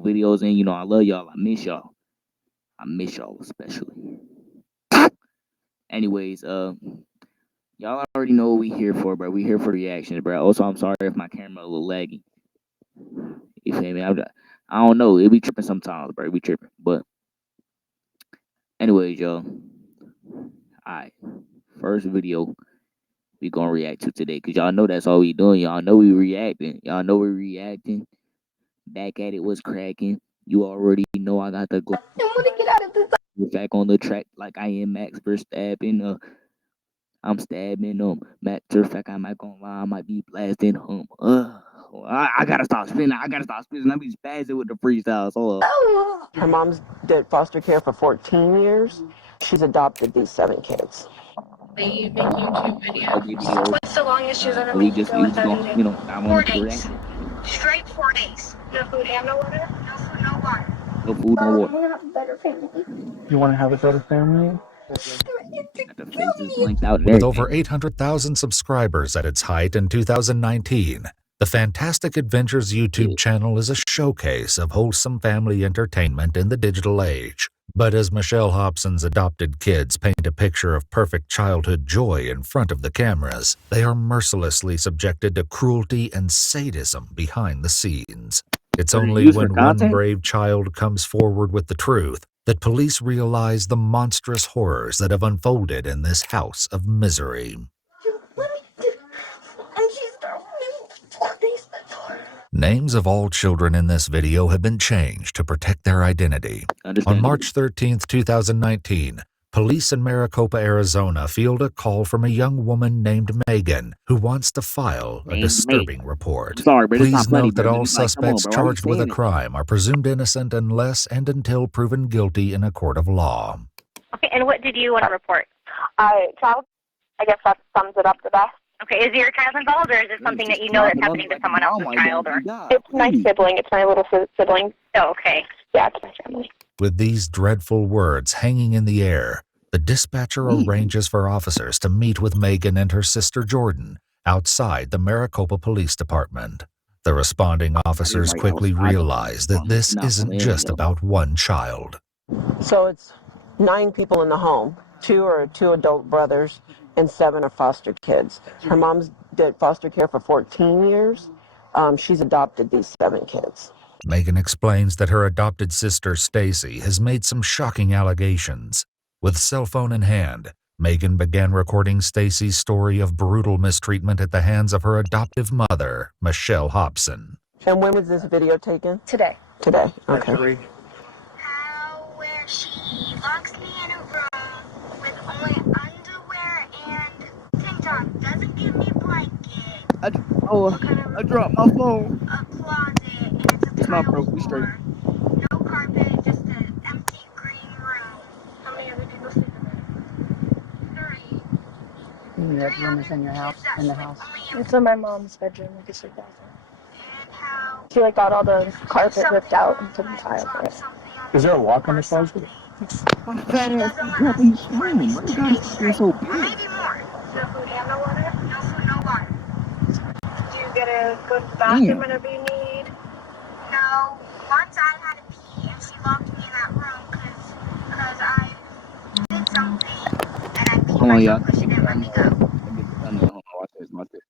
couple videos in. You know, I love y'all. I miss y'all. I miss y'all especially. Anyways, y'all already know what we here for, bro. We here for the reactions, bro. Also, I'm sorry if my camera a little laggy. You feel me? I don't know. It be tripping sometimes, bro. It be tripping. But anyways, y'all. Alright. First video we gonna react to today. Cause y'all know that's all we doing. Y'all know we reacting. Y'all know we reacting. Back at it was cracking. You already know I got the glow. I want to get out of this. Back on the track like I am Max Verstappen. I'm stabbing them. Matter of fact, I might gonna lie, I might be blasting him. I gotta stop spinning. I gotta stop spinning. I be spazzing with the freestyles. Hold up. Her mom's did foster care for 14 years. She's adopted these 7 kids. They make YouTube videos. What's the longest you've ever made We go just without gonna, eating? you know, dive on 4 into the days. reaction. Straight 4 days. No food and no water? No food, no water. No food, no water. I want to have a better family. You want to have a better family? Got the faces blanked out and With everything. over 800,000 subscribers at its height in 2019, the Fantastic Adventures YouTube channel is a showcase of wholesome family entertainment in the digital age. But as Michelle Hobson's adopted kids paint a picture of perfect childhood joy in front of the cameras, they are mercilessly subjected to cruelty and sadism behind the scenes. It's only when one brave child comes forward with the truth that police realize the monstrous horrors that have unfolded in this house of misery. Names of all children in this video have been changed to protect their identity. On March 13, 2019, police in Maricopa, Arizona field a call from a young woman named Megan who wants to file a disturbing report. Sorry, bro, Please note that all suspects charged with a crime are presumed innocent unless and until proven guilty in a court of law. Okay, and what did you want to report? Child. I guess that sums it up the best. Okay, is your child involved, or is it something that you know that's happening to someone else's child? Or it's my sibling. It's my little sibling. Oh, okay. Yeah, it's my family. With these dreadful words hanging in the air, the dispatcher arranges for officers to meet with Megan and her sister Jordan outside the Maricopa Police Department. The responding officers quickly realize that this isn't just about one child. So it's 9 people in the home. 2 are 2 adult brothers and 7 are foster kids. Her mom's did foster care for 14 years. She's adopted these 7 kids. Megan explains that her adopted sister Stacy has made some shocking allegations. With cell phone in hand, Megan began recording Stacy's story of brutal mistreatment at the hands of her adoptive mother, Michelle Hobson. And when was this video taken? Today. Today, okay. Where she locks me in a room with only underwear and tank top, doesn't give me a blanket. I dropped my phone. A closet, and it's a not broke. We straight. No carpet, just an empty green room. How many other people sleep in there? 3. How many other rooms in your house? In the house? It's in my mom's bedroom, like a sleep bathroom. And how She like got all the carpet ripped out and put in tile for it. Is there a lock on the closet? My fat ass is dropping his phone, bro. You guys feel so big. maybe more. No food and no water? No food, no water. Do you get a good bathroom whenever you need? No. Once I had to pee and she locked me in that room because I did something and I peed myself but she didn't let me go. Hold on, watch this.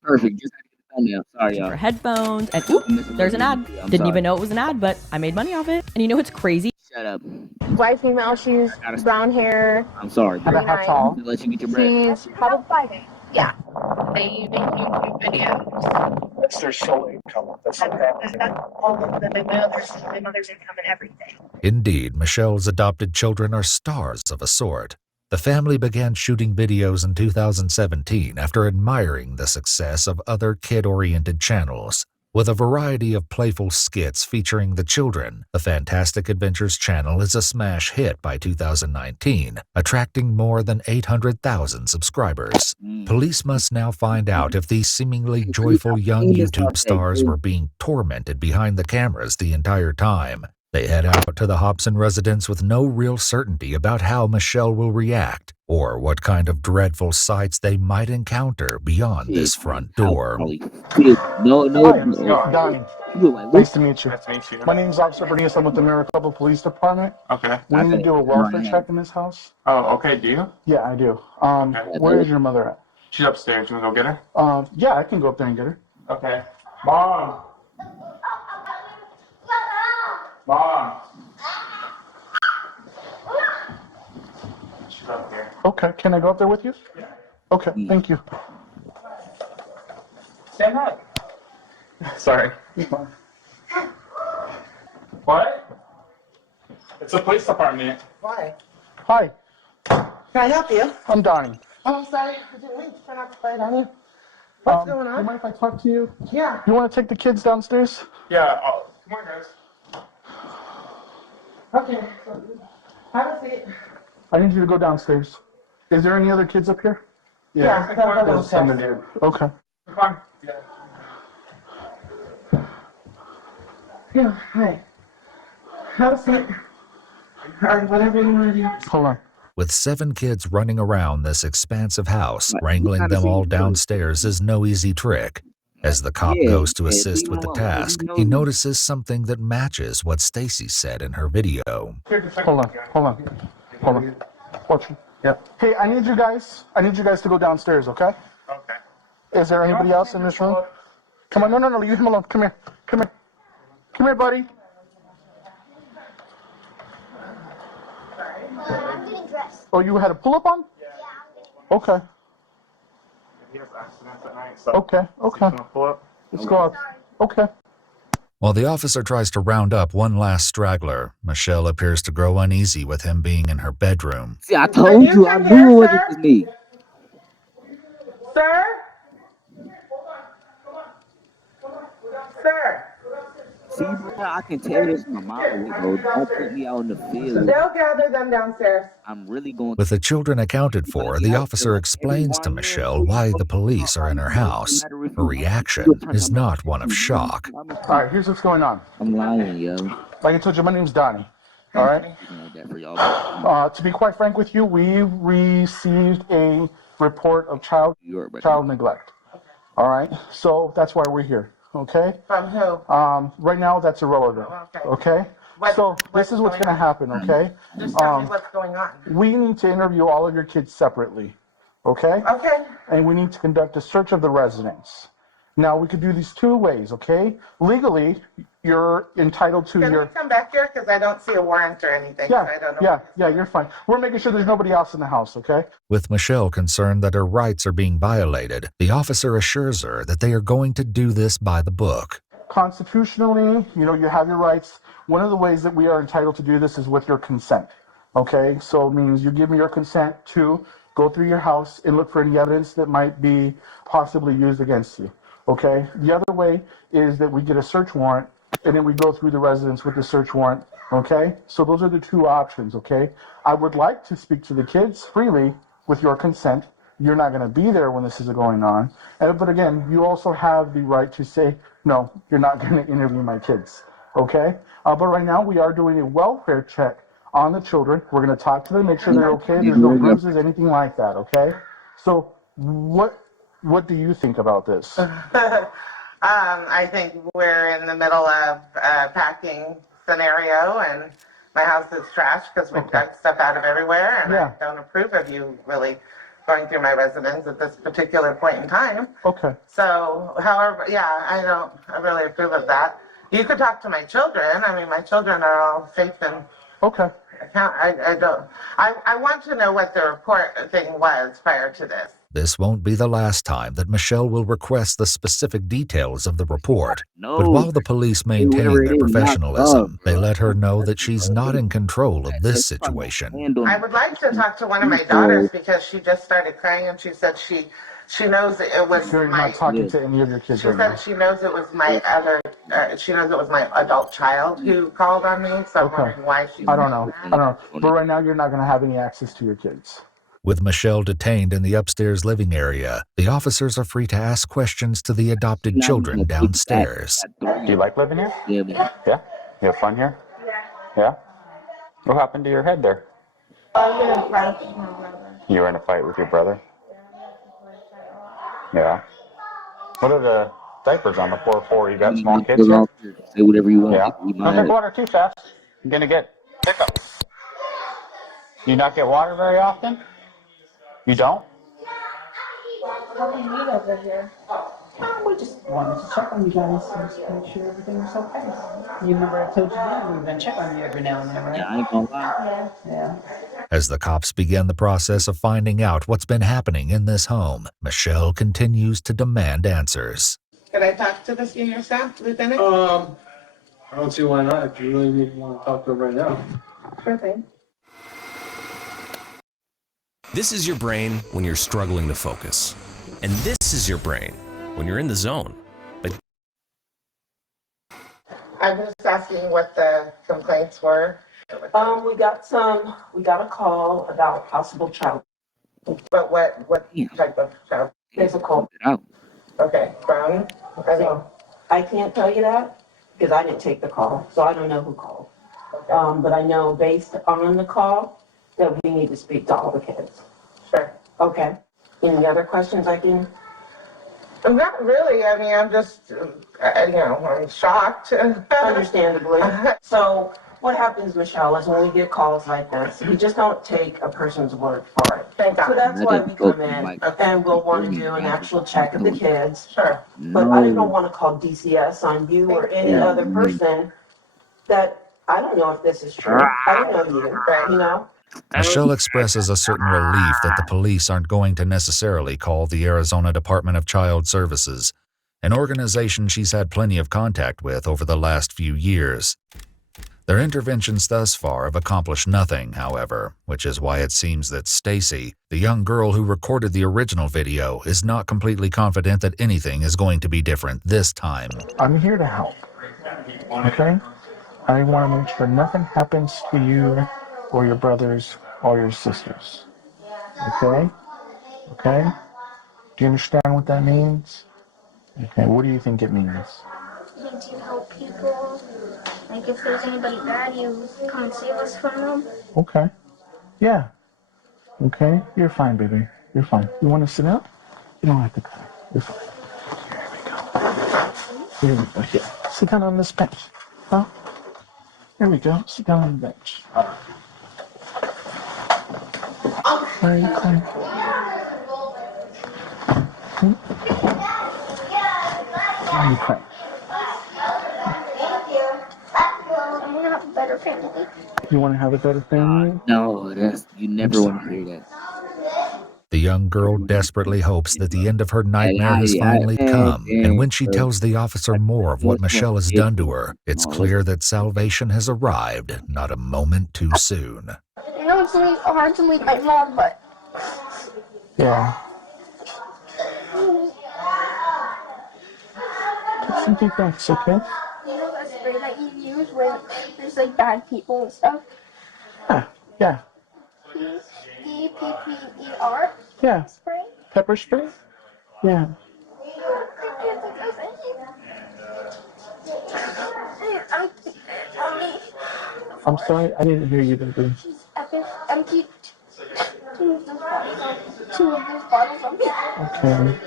Perfect. Just had to get the thumbnail. Sorry, y'all. For headphones, and oop, there's an ad. Didn't even know it was an ad, but I made money off it. And you know what's crazy? Shut up. White female, she's brown hair. I'm sorry, bro. How tall? Let you get your breath. She's probably Yeah. They make YouTube videos. That's their sole income. That's That's all of the mother's income and everything. Indeed, Michelle's adopted children are stars of a sort. The family began shooting videos in 2017 after admiring the success of other kid-oriented channels. With a variety of playful skits featuring the children, the Fantastic Adventures channel is a smash hit by 2019, attracting more than 800,000 subscribers. Police must now find out if these seemingly joyful young YouTube stars were being tormented behind the cameras the entire time. They head out to the Hobson residence with no real certainty about how Michelle will react or what kind of dreadful sights they might encounter beyond this front door. Hi, Donnie. Like, Nice to meet you. My name's Officer Bernice. I'm with the Maricopa Police Department. Okay. We need to do a welfare check in this house. Oh, okay. Do you? Yeah, I do. Okay. Where is your mother at? She's upstairs. You wanna go get her? Yeah, I can go up there and get her. Okay. Mom. Mom. She's up here. Okay, can I go up there with you? Yeah. Okay, thank you. Stand up. Sorry. You're fine. What? It's a police department. Why? Hi, Can I help you? I'm Donnie. Oh, I'm sorry. I didn't mean to turn off the light on you. What's going You on? mind if I talk to you? Yeah. You want to take the kids downstairs? Yeah. Oh, come on, guys. Okay. Have a seat. I need you to go downstairs. Is there any other kids up here? Yeah, Come on, there's some some of you. Okay. Come on. Yeah. Yeah, hi. Have a seat. Or whatever you want to do. Hold on. With 7 kids running around this expansive house, wrangling them all downstairs is no easy trick. As the cop goes to assist with the task, he notices something that matches what Stacy said in her video. Hold on. Watch me. Yeah. Hey, I need you guys to go downstairs, okay? Okay. Is there anybody else in this room? Come on, no, leave him alone. Come here, buddy. I'm getting dressed. Oh, you had a pull-up on? Yeah. Okay. He has accidents at night, so. Okay. Gonna pull up. Let's go out. Okay. While the officer tries to round up one last straggler, Michelle appears to grow uneasy with him being in her bedroom. See, I told you, I knew it wasn't just me. Sir? Sir? See, bro, I can tell this from a mile away, bro. Don't put me out in the field. They'll gather them downstairs. I'm really going. With the children accounted for, the officer explains to Michelle why the police are in her house. Her reaction is not one of shock. All right, here's what's going on. I'm lying, yo. Like I told you, my name's Donnie. All right? To be quite frank with you, we received a report of child neglect. All right? So that's why we're here. Okay? From who? Right now, that's irrelevant. Okay? So this is what's going to happen, okay? Just tell me what's going on. We need to interview all of your kids separately. Okay? Okay. And we need to conduct a search of the residence. Now, we could do these 2 ways, okay? Legally, you're entitled to Can your... we come back here? Because I don't see a warrant or anything. Yeah, so I don't know. yeah, you're fine. We're making sure there's nobody else in the house, okay? With Michelle concerned that her rights are being violated, the officer assures her that they are going to do this by the book. Constitutionally, you have your rights. One of the ways that we are entitled to do this is with your consent, okay? So it means you give me your consent to go through your house and look for any evidence that might be possibly used against you, okay? The other way is that we get a search warrant and then we go through the residence with the search warrant, okay? So those are the 2 options, okay? I would like to speak to the kids freely with your consent. You're not going to be there when this is going on. But again, you also have the right to say, no, you're not going to interview my kids, okay? But right now we are doing a welfare check on the children. We're going to talk to them, make sure they're okay. There's no bruises, anything like that, okay? So what do you think about this? I think we're in the middle of a packing scenario, and my house is trashed because we've got stuff out of everywhere, and I don't approve of you really going through my residence at this particular point in time. Okay. So, however, I really approve of that. You could talk to my children. I mean, my children are all safe and Okay. I want to know what the report thing was prior to this. This won't be the last time that Michelle will request the specific details of the report. But No, while the police whatever maintain it their is, knock it off, professionalism, they bro. let her know that she's not in control of this Say something, situation. hand on I it. would like to talk to one of my Info. daughters because she just started crying and she said she knows that it was So you're my. not talking Yeah. to any of your kids She right said now? she knows it was my other. She knows it was my adult child who called on me. So I'm Okay. wondering why she's I saying don't know. that. I don't know. But right now, you're not going to have any access to your kids. With Michelle detained in the upstairs living area, the officers are free to ask questions to the adopted Not even children a big fat. downstairs. Do you like living here? Yeah, man. Yeah. You have fun here? Yeah. What happened to your head there? I'm gonna fight with my brother. You were in a fight with your brother? Yeah. What are the diapers on the floor for? You got small kids here? Say whatever you want. Yeah. You can be Don't drink mine. water too fast. You're gonna get hiccups. You not get water very often? You don't? How can you eat over here? We just wanted to check on you guys and just make sure everything was okay. You remember I told you then we were going to check on you every now and then, Yeah, right? I ain't gonna lie. Yeah. Yeah. As the cops begin the process of finding out what's been happening in this home, Michelle continues to demand answers. Can I talk to the senior staff, Lieutenant? I don't see why not, if you really want to talk to her right now. Sure thing. This is your brain when you're struggling to focus. And this is your brain when you're in the zone. But I'm just asking what the complaints were. We got a call about possible child. But what type of child? Physical. Out. Okay, from? I can't tell you that because I didn't take the call, so I don't know who called. But I know based on the call that we need to speak to all the kids. Sure. Okay. Any other questions I can? Not really. I mean, I'm just, I'm shocked. Understandably. So what happens, Michelle, is when we get calls like this, we just don't take a person's word for it. Thank God. So that's why we come in Like, and we'll want to do an actual check of the kids. Sure. But I don't want to call DCS on you or any other person that I don't know if this is true. I don't know you, you know? Michelle expresses a certain relief that the police aren't going to necessarily call the Arizona Department of Child Services, an organization she's had plenty of contact with over the last few years. Their interventions thus far have accomplished nothing, however, which is why it seems that Stacy, the young girl who recorded the original video, is not completely confident that anything is going to be different this time. I'm here to help. Okay? I want to make sure nothing happens to you or your brothers or your sisters. Okay? Okay? Do you understand what that means? Okay, what do you think it means? It means you help people. Like if there's anybody bad, you come and save us from them. Okay. Yeah. Okay? You're fine, baby. You're fine. You want to sit up? You don't have to cry. You're fine. Here we go. Here. Sit down on this bench. Huh? Here we go. Sit down on the bench. Why are you crying? Hmm? Why are you crying? I'm gonna have a better family. You want to have a better family? No, you never want to hear that. The young girl desperately hopes that the end of her nightmare has finally come, and when she tells the officer more of what Michelle has done to her, it's clear that salvation has arrived not a moment too soon. I know it's really hard to leave my mom, but Yeah. Put some deep breaths, okay? you know that spray that you use when there's like bad people and stuff? Yeah. Yeah. P-E-P-P-E-R Yeah. spray? Pepper spray? Yeah. I'm sorry, I didn't hear you, baby. Empty two of those bottles on me. Okay.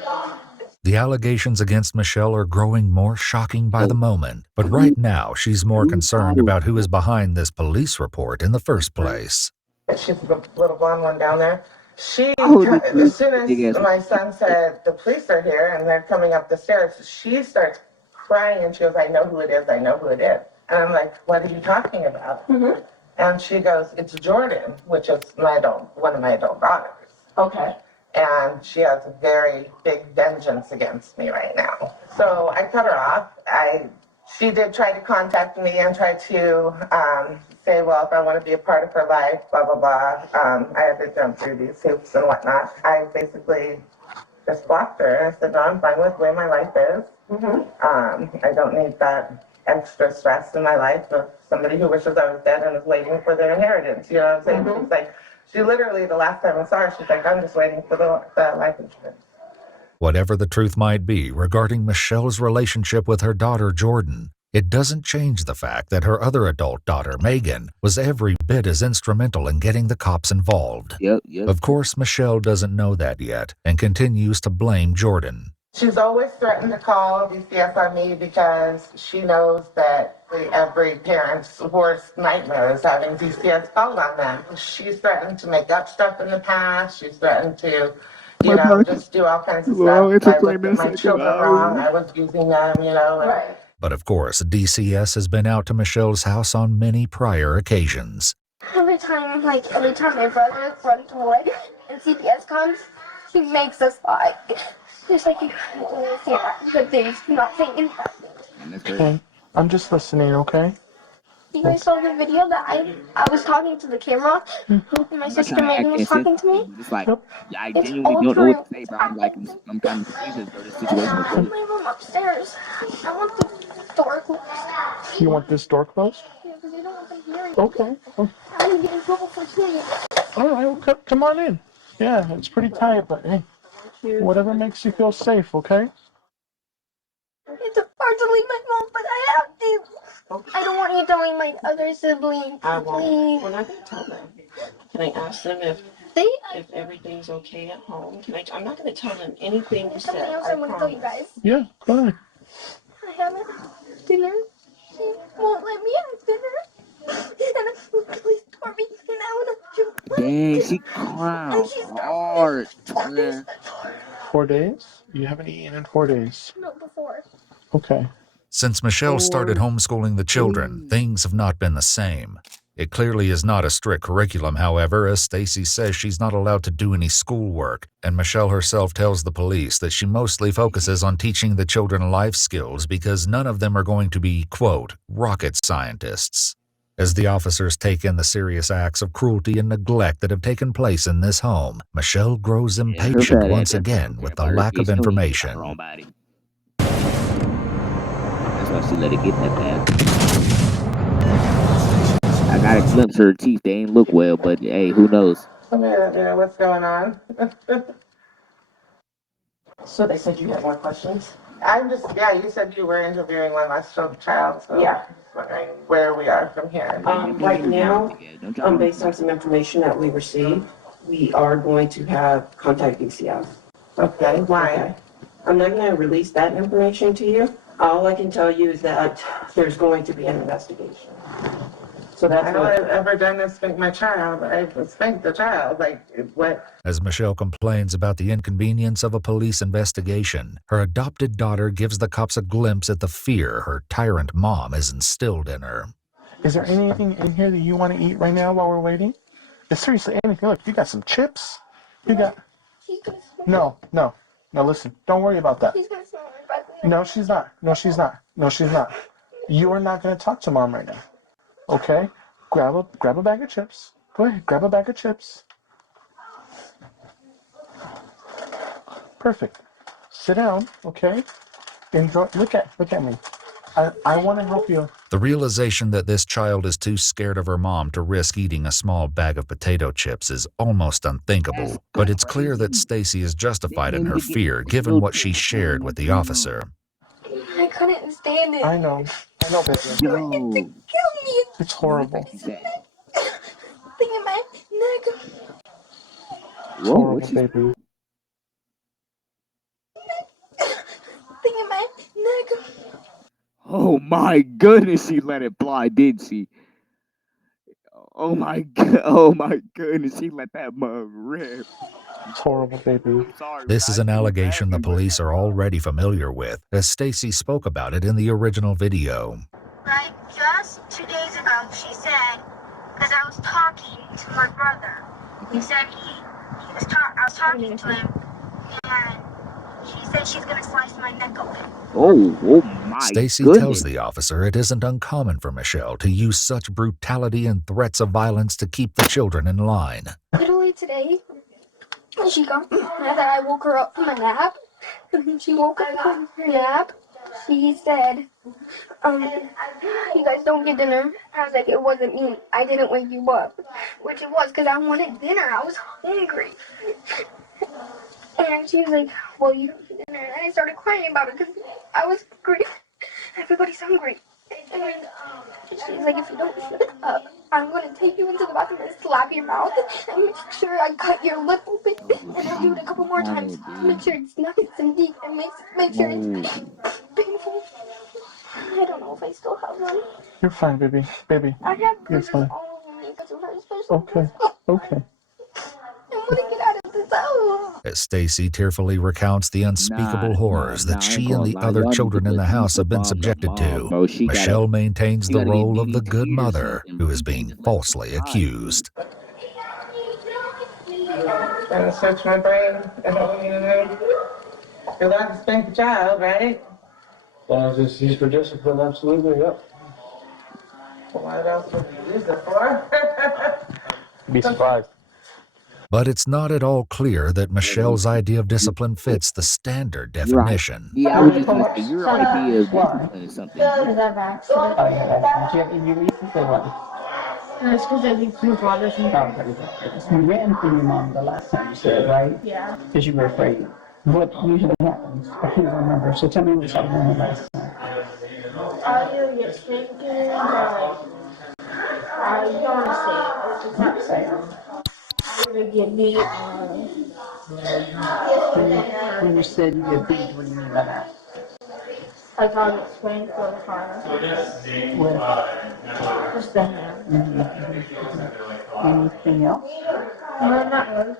The allegations against Michelle are growing more shocking by the moment, but right now she's more concerned about who is behind this police report in the first place. She's the little blonde one down there. As soon as my son said, the police are here and they're coming up the stairs, she starts crying and she goes, I know who it is, I know who it is. And I'm like, what are you talking about? And she goes, it's Jordan, which is one of my adult daughters. Okay. and she has a very big vengeance against me right now. So I cut her off. She did try to contact me and try to say, well, if I want to be a part of her life, blah, blah, blah. I had to jump through these hoops and whatnot. I basically just blocked her. I said, no, I'm fine with the way my life is. I don't need that extra stress in my life of somebody who wishes I was dead and is waiting for their inheritance. You know what I'm saying? She's like, she literally, the last time I saw her, she's like, I'm just waiting for the life insurance. Whatever the truth might be regarding Michelle's relationship with her daughter Jordan, it doesn't change the fact that her other adult daughter, Megan, was every bit as instrumental in getting the cops involved. Yep. Of course, Michelle doesn't know that yet and continues to blame Jordan. She's always threatened to call DCS on me because she knows that every parent's worst nightmare is having DCS called on them. She's threatened to make up stuff in the past. She's threatened to, just do all kinds of stuff. If I looked at my children wrong, I was using them, Right. But of course, DCS has been out to Michelle's house on many prior occasions. Every time my brother runs away and CPS comes, he makes us lie. Just like you say good things, not saying bad things. Okay, I'm just listening, okay? You guys saw the video that I was talking to the camera and my sister Megan was talking to me? It's like, I genuinely don't know what to say, bro. I'm kind of speechless, bro. This situation is crazy. My room upstairs. I want the door closed. You want this door closed? Yeah, because I don't want them hearing. Okay. I'm gonna get in trouble for saying it. All right, well, come on in. Yeah, it's pretty tight, but hey, whatever makes you feel safe, okay? It's hard to leave my mom, but I have to. I don't want you telling my other siblings. I won't. Please. We're not going to tell them. Can I ask them if everything's okay at home? I'm not going to tell them anything you said. Something else I want to tell you guys. Yeah, go ahead. I haven't dinner. She won't let me have dinner. And please tore me. And I want to. Dang, she crying hard, man. 4 days? You haven't eaten in 4 days. No, before. Okay. Since Michelle started homeschooling the children, things have not been the same. It clearly is not a strict curriculum, however, as Stacy says she's not allowed to do any schoolwork, and Michelle herself tells the police that she mostly focuses on teaching the children life skills because none of them are going to be, quote, rocket scientists. As the officers take in the serious acts of cruelty and neglect that have taken place in this home, Michelle grows impatient once again with the lack of information. That's why she let it get that bad. I got a glimpse of her teeth. They ain't look well, but hey, who knows? What's going on? So they said you had more questions? You said you were interviewing one last child, so Yeah. just wondering where we are from here. Right now, based on some information that we received, we are going to have contact DCS. Okay, why? Okay. I'm not going to release that information to you. All I can tell you is that there's going to be an investigation. So that's I know I've ever done this with my child. I've spanked the child. Like, what? As Michelle complains about the inconvenience of a police investigation, her adopted daughter gives the cops a glimpse at the fear her tyrant mom has instilled in her. Is there anything in here that you want to eat right now while we're waiting? Seriously, anything. Look, you got some chips. You got... No, listen. Don't worry about that. No, she's not. No, she's not. You are not going to talk to mom right now. Okay? Grab a bag of chips. Go ahead, grab a bag of chips. Perfect. Sit down, okay? Enjoy. Look at me. I want to help you. The realization that this child is too scared of her mom to risk eating a small bag of potato chips is almost unthinkable, but it's clear that Stacy is justified in her fear given what she shared with the officer. I couldn't stand it. I know, baby. Kill me. It's horrible. Thing in my neck. It's horrible, baby. Thing in my neck. Oh my goodness, she let it fly, did she? Oh my goodness, she let that mug rip. It's horrible, baby. This is an allegation the police are already familiar with, as Stacy spoke about it in the original video. Like just 2 days ago, she said, because I was talking to my brother, he said I was talking to him, and she said she's gonna slice my neck open. Oh my Stacy tells goodness. the officer it isn't uncommon for Michelle to use such brutality and threats of violence to keep the children in line. Literally today, she got mad that I woke her up from a nap. And she woke up from her nap. She said, you guys don't get dinner. I was like, it wasn't me. I didn't wake you up. Which it was, because I wanted dinner. I was hungry. And she was like, well, you don't get dinner. And I started crying about it because I was hungry. Everybody's hungry. And she's like, if you don't shut up, I'm going to take you into the bathroom and slap your mouth and make sure I cut your lip open. And I'll do it a couple more times to make sure it's nice and deep and make sure it's painful. I don't know if I still have them. You're fine, baby. Baby. I have You're bruises fine. all over me because of her special. Okay. Okay. I want to get out of this house. As Stacy tearfully recounts the unspeakable horrors that I ain't she and gonna the lie. other Y'all need to children in put the house have been bomb the subjected mom, to, bro. She Michelle maintains the gotta get role of the good DDT or mother something, who bro. is You can't being just let her falsely slide. accused. Gonna search my brain. You're allowed to spank the child, right? As long as it's used for discipline, absolutely, yep. What else would you use it for? Be surprised. But it's not at all clear that Michelle's idea of discipline fits the standard You're right. definition. Yeah, I was just gonna say your idea of discipline is something different. Oh, yeah, did you have any reason for what? It's because I think your father's in Oh, very good. You ran from your mom the last time you said, right? Yeah. Because you were afraid. What usually happens? I can't remember. So tell me what happened the last time. I either get spanked or I don't want to say it. It's not Say I either get beat when you said you get beat, what do you mean by that? like I'll get spanked or the car. With Just the hand. anything else? No, not really.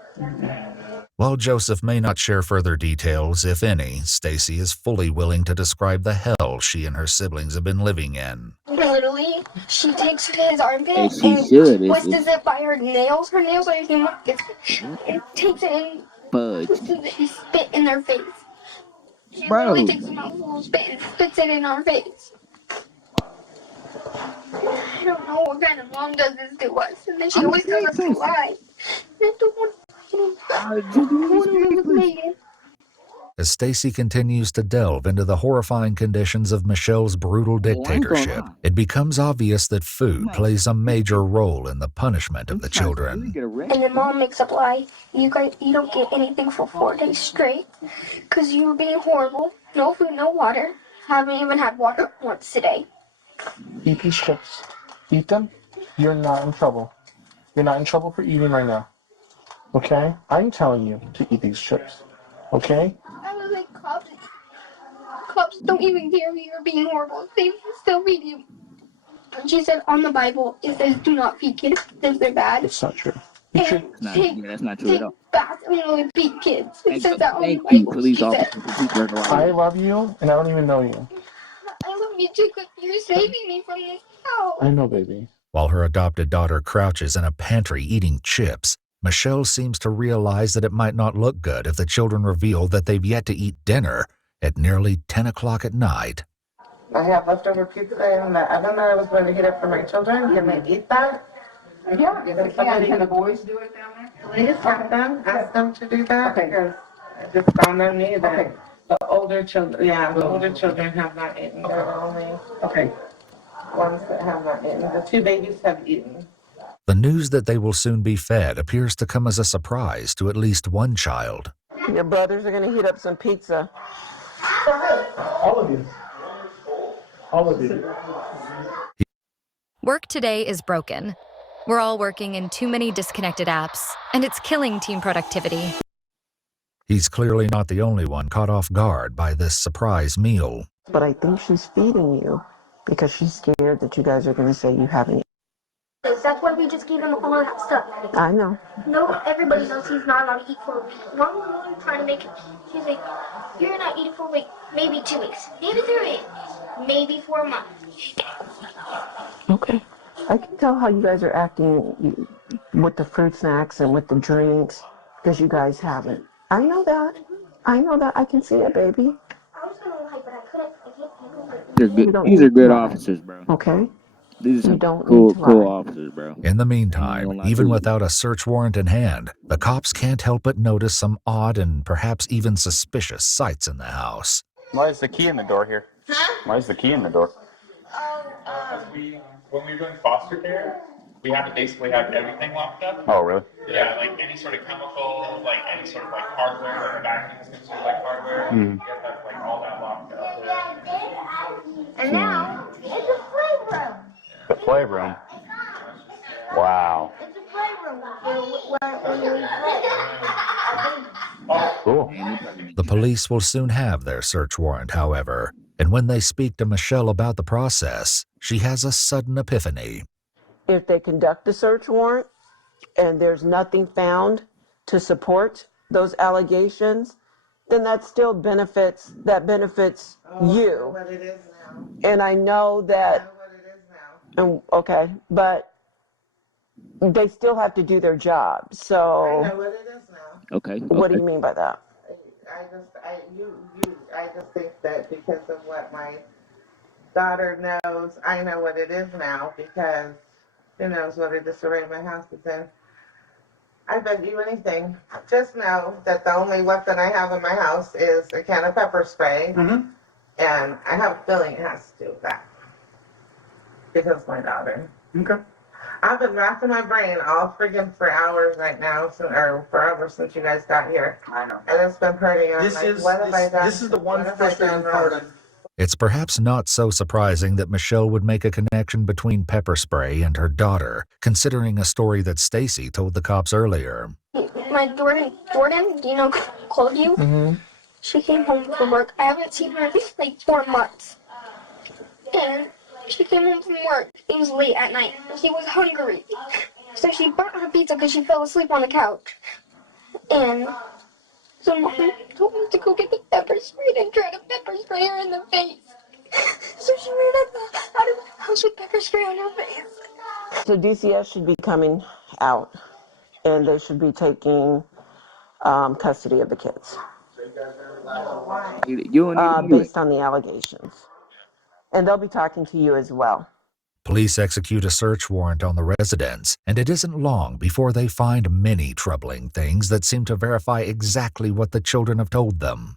While Joseph may not share further details, if any, Stacy is fully willing to describe the hell she and her siblings have been living in. Literally, she takes his armpit Hey, she and should. twists it by her nails. Her nails are humongous. And takes it and Fudge. twists it and spit in their face. She literally Bro. takes a mouthful of spit and spits it in our face. I don't know what kind of mom does this to us. And then she always tells us to lie. I don't want to live with Megan. As Stacy continues to delve into the horrifying conditions of Michelle's brutal dictatorship, it becomes obvious that food plays a major role in the punishment of the children. And then mom makes up lie. You don't get anything for 4 days straight because you were being horrible. No food, no water. Haven't even had water once today. Eat these chips. Eat them. You're not in trouble. You're not in trouble for eating right now. Okay? I'm telling you to eat these chips. Okay? I was like, cops don't even care if you're being horrible. They still feed you. And she said on the Bible, it says do not feed kids if they're bad. That's not true. And That's not true at all. bath and only feed kids. It says that on the Thank you, Bible. police She said, officer, for teaching her the right I way. love you, and I don't even know you. I love you too, because you're saving me from this house. I know, baby. While her adopted daughter crouches in a pantry eating chips, Michelle seems to realize that it might not look good if the children reveal that they've yet to eat dinner at nearly 10 o'clock at night. I have leftover pizza in the oven that I was going to heat up for my children. Can they eat that? Yeah, can the boys do it down there? Please ask them to do that. Okay. Because it just dawned on me that the older children, the older children have not eaten. They're the only ones that have not eaten. The 2 babies have eaten. The news that they will soon be fed appears to come as a surprise to at least one child. Your brothers are going to heat up some pizza. All of you. All of you. Work today is broken. We're all working in too many disconnected apps, and it's killing team productivity. He's clearly not the only one caught off guard by this surprise meal. But I think she's feeding you because she's scared that you guys are going to say you haven't. That's why we just gave him all that stuff. I know. No, everybody knows he's not allowed to eat for a week. Mom was trying to make it. She's like, you're not eating for a week, maybe 2 weeks, maybe 3 weeks, maybe 4 months. Okay. I can tell how you guys are acting with the fruit snacks and with the drinks. because you guys haven't. I know that. I know that. I can see it, baby. I was gonna lie, but I couldn't. I can't handle it. You don't These are need to good lie. officers, bro. Okay? These are You some don't need cool, to cool lie. officers, bro. In the I ain't meantime, gonna lie to even you. without a search warrant in hand, the cops can't help but notice some odd and perhaps even suspicious sights in the house. Why is the key in the door here? Huh? Why is the key in the door? When we were doing foster care, we had to basically have everything locked up. Oh, really? Yeah, like any sort of chemical, like any sort of like hardware, like a vacuum is considered like hardware. Mm. You have to have like all that locked up. And now it's a playroom. The playroom. Wow. It's a playroom when we play. Cool. The police will soon have their search warrant, however, and when they speak to Michelle about the process, she has a sudden epiphany. If they conduct a search warrant and there's nothing found to support those allegations, then that still benefits you. What it is now. And I know that, What it is now. okay, but they still have to do their job. I So know what it is now. Okay. what do you mean by that? I just think that because of what my daughter knows, I know what it is now because who knows what a disarray my house is in. I bet you anything. Just know that the only weapon I have in my house is a can of pepper spray, and I have a feeling it has to do with that because my daughter. Okay. I've been racking my brain all friggin' for hours right now, or forever since you guys got here. I know. And it's been hurting. I'm like, what have I done? This is the one What have I frustrating done part wrong? of. It's perhaps not so surprising that Michelle would make a connection between pepper spray and her daughter, considering a story that Stacy told the cops earlier. My Jordan, you know, called you. Mm-hmm. She came home from work. I haven't seen her in like 4 months. And she came home from work. It was late at night. And she was hungry. So she burnt her pizza because she fell asleep on the couch. And so Mom told me to go get the pepper spray and try to pepper spray her in the face. So she ran out of the house with pepper spray on her face. So DCS should be coming out and they should be taking custody of the kids You don't need to do it. based on the allegations. And they'll be talking to you as well. Police execute a search warrant on the residence, and it isn't long before they find many troubling things that seem to verify exactly what the children have told them.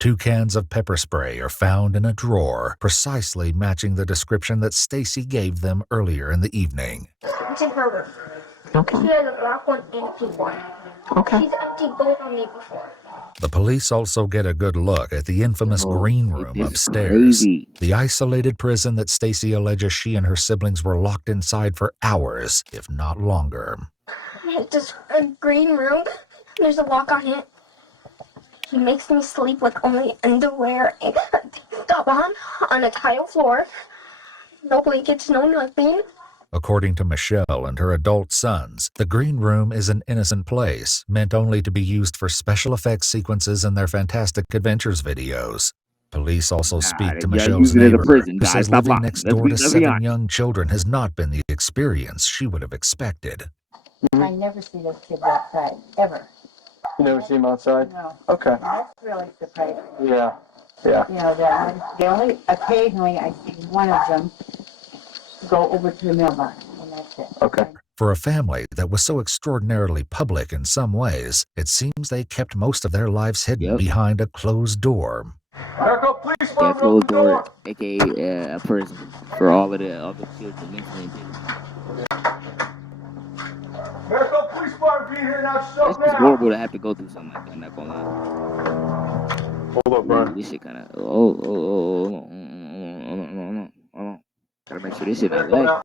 2 cans of pepper spray are found in a drawer, precisely matching the description that Stacy gave them earlier in the evening. It's in her room. Okay. She has a black one and a pink one. Okay. She's emptied both on me before. The police also get a good look at the infamous green room this is upstairs, crazy. the isolated prison that Stacy alleges she and her siblings were locked inside for hours, if not longer. It's just a green room. There's a lock on it. He makes me sleep with only underwear and a top on a tile floor. No blankets, no nothing. According to Michelle and her adult sons, the green room is an innocent place, meant only to be used for special effects sequences in their Fantastic Adventures videos. Police also speak to y'all Michelle's use it as a neighbor, prison, who guys. says Stop living lying. next Let's door be to honest. 7 young children has not been the experience she would have expected. I never see those kids outside, ever. You never see them outside? No. Okay. That's really surprising. Yeah. Yeah. You know, they only, occasionally I see one of them go over to the mailbox, and that's it. Okay. For a family that was so extraordinarily public in some ways, it seems they kept most of their lives hidden behind a closed door. Medical police, Yeah, closed door, aka a prison for all of the children mentally and Medical police bar be here now. It's just horrible to have to go through something like that. I'm not gonna lie. Hold up, bro. This shit kind of hold on. Gotta make sure this shit not lag. All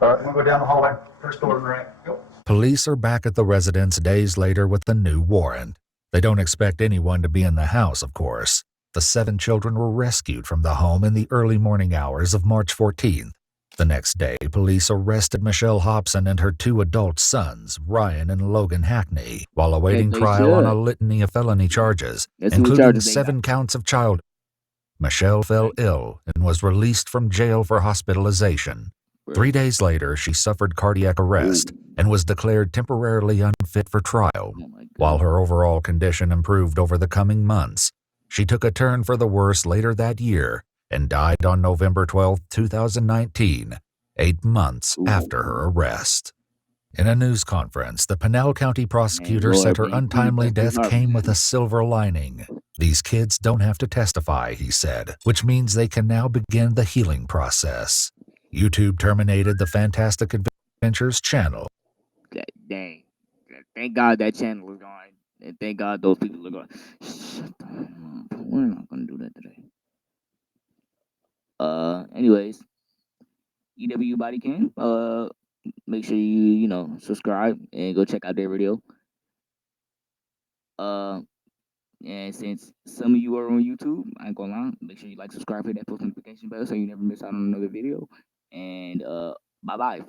right, I'm gonna go down the hallway. First door, right? Go. Police are back at the residence days later with a new warrant. They don't expect anyone to be in the house, of course. The 7 children were rescued from the home in the early morning hours of March 14th. The next day, police arrested Michelle Hobson and her 2 adult sons, Ryan and Logan Hackney, while awaiting trial on a litany of felony charges, including 7 counts of child. Michelle fell ill and was released from jail for hospitalization. 3 days later, she suffered cardiac arrest and was declared temporarily unfit for trial. While her overall condition improved over the coming months, she took a turn for the worse later that year and died on November 12, 2019, 8 months after her arrest. In a news conference, the Pinell County prosecutor said her untimely death came with a silver lining. These kids don't have to testify, he said, which means they can now begin the healing process. YouTube terminated the Fantastic Adventures channel. Dang. Thank God that channel is gone. And thank God those people are gone. Shut the hell up. We're not going to do that today. Anyways. EW Body Cam. Make sure you subscribe and go check out their video. And since some of you are on YouTube, I ain't gonna lie, make sure you like, subscribe, hit that post notification bell so you never miss out on another video. And bye bye.